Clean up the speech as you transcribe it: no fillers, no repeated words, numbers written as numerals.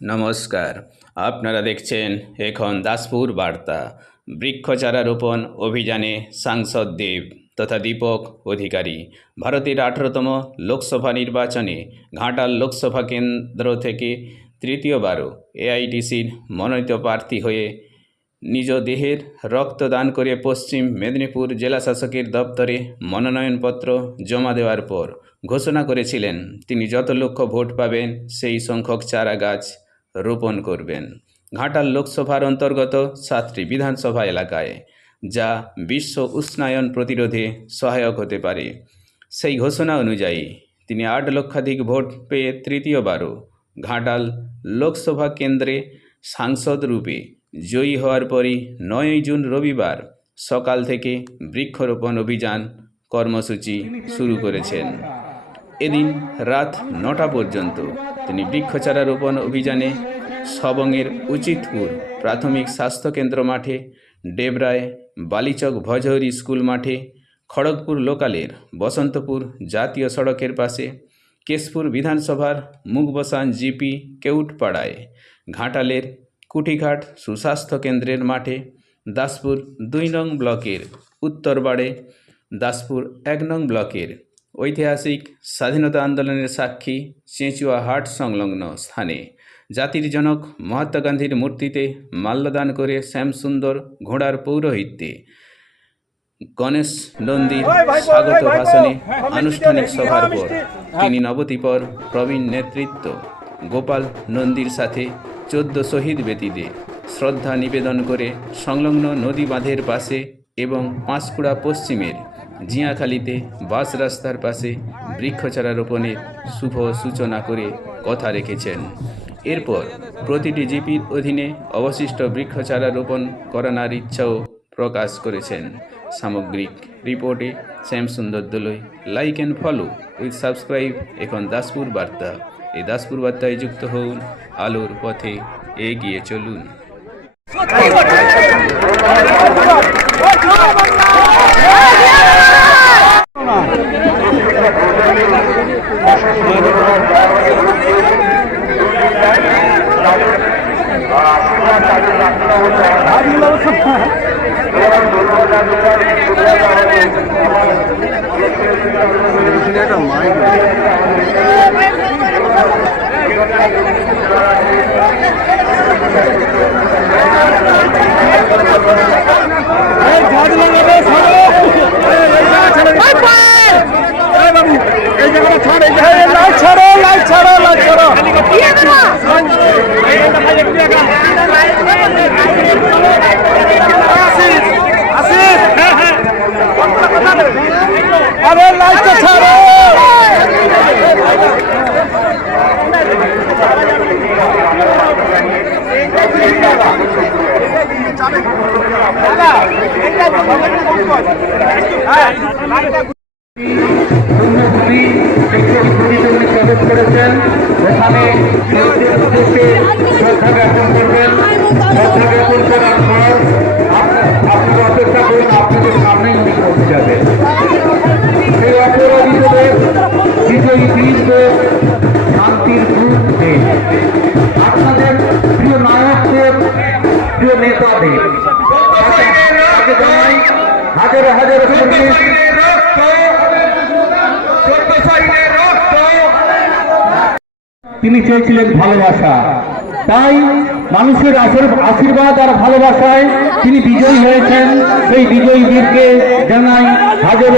নমস্কার, আপনারা দেখছেন এখন দাসপুর বার্তা। বৃক্ষ চারা রোপণ অভিযানে সাংসদ দেব তথা দীপক অধিকারী। ভারতের 18তম লোকসভা নির্বাচনে ঘাটাল লোকসভা কেন্দ্র থেকে তৃতীয়বারও এআইটিসির মনোনীত প্রার্থী হয়ে নিজ দেহের রক্তদান করে পশ্চিম মেদিনীপুর জেলা শাসকের দপ্তরে মনোনয়নপত্র জমা দেওয়ার পর ঘোষণা করেছিলেন তিনি যত লক্ষ ভোট পাবেন সেই সংখ্যক চারা গাছ রোপণ করবেন ঘাটাল লোকসভার অন্তর্গত 7টি বিধানসভা এলাকায়, যা বিশ্ব উষ্ণায়ন প্রতিরোধে সহায়ক হতে পারে। সেই ঘোষণা অনুযায়ী তিনি 8 লক্ষাধিক ভোট পেয়ে তৃতীয়বারও ঘাটাল লোকসভা কেন্দ্রে সাংসদ রূপে জয়ী হওয়ার পরই 9 জুন রবিবার সকাল থেকে বৃক্ষরোপণ অভিযান কর্মসূচি শুরু করেছেন। এদিন রাত 9টা পর্যন্ত তিনি বৃক্ষচারা রোপণ অভিযানে সবংয়ের উচিতপুর প্রাথমিক স্বাস্থ্যকেন্দ্র মাঠে, ডেবরায় বালিচক ভজহরি স্কুল মাঠে, খড়গপুর লোকালের বসন্তপুর জাতীয় সড়কের পাশে, কেশপুর বিধানসভার মুখবসান জিপি কেউটপাড়ায়, ঘাটালের কুঠিঘাট সুস্বাস্থ্য কেন্দ্রের মাঠে, দাসপুর 2 নং ব্লকের উত্তরবাড়ে, দাসপুর 1 নং ব্লকের ঐতিহাসিক স্বাধীনতা আন্দোলনের সাক্ষী চেঁচুয়া হাট সংলগ্ন স্থানে, জাতির জনক মহাত্মা গান্ধীর মূর্তিতে মাল্যদান করে শ্যামসুন্দর ঘোড়ার পৌরোহিত্যে গণেশ নন্দীর স্বাগত ভাষণে আনুষ্ঠানিক সভার পর তিনি নবদ্বীপর প্রবীণ নেতৃত্ব গোপাল নন্দীর সাথে 14 শহীদ ব্যতীতে শ্রদ্ধা নিবেদন করে সংলগ্ন নদী বাঁধের পাশে এবং পাঁশকুড়া পশ্চিমের জিয়াখালীতে বাস রাস্তার পাশে বৃক্ষচারা রোপণের শুভ সূচনা করে কথা রেখেছেন। এরপর প্রতিটি জিপির অধীনে অবশিষ্ট বৃক্ষচারা রোপণ করানোর ইচ্ছাও প্রকাশ করেছেন। সামগ্রিক রিপোর্টে Shyamsundar Doloi. Like and follow with subscribe এখন দাসপুর বার্তা। এই দাসপুর বার্তায় যুক্ত হন, আলোর পথে এগিয়ে চলুন। শান্তির আপনাদের প্রিয় নায়কদের, প্রিয় নেতাদের হাজার হাজার তিনি চেয়েছিলেন ভালোবাসা, তাই মানুষের আশীর্বাদ আর ভালোবাসায় তিনি বিজয়ী হয়েছেন। সেই বিজয়ী বীরকে জানাই হাজার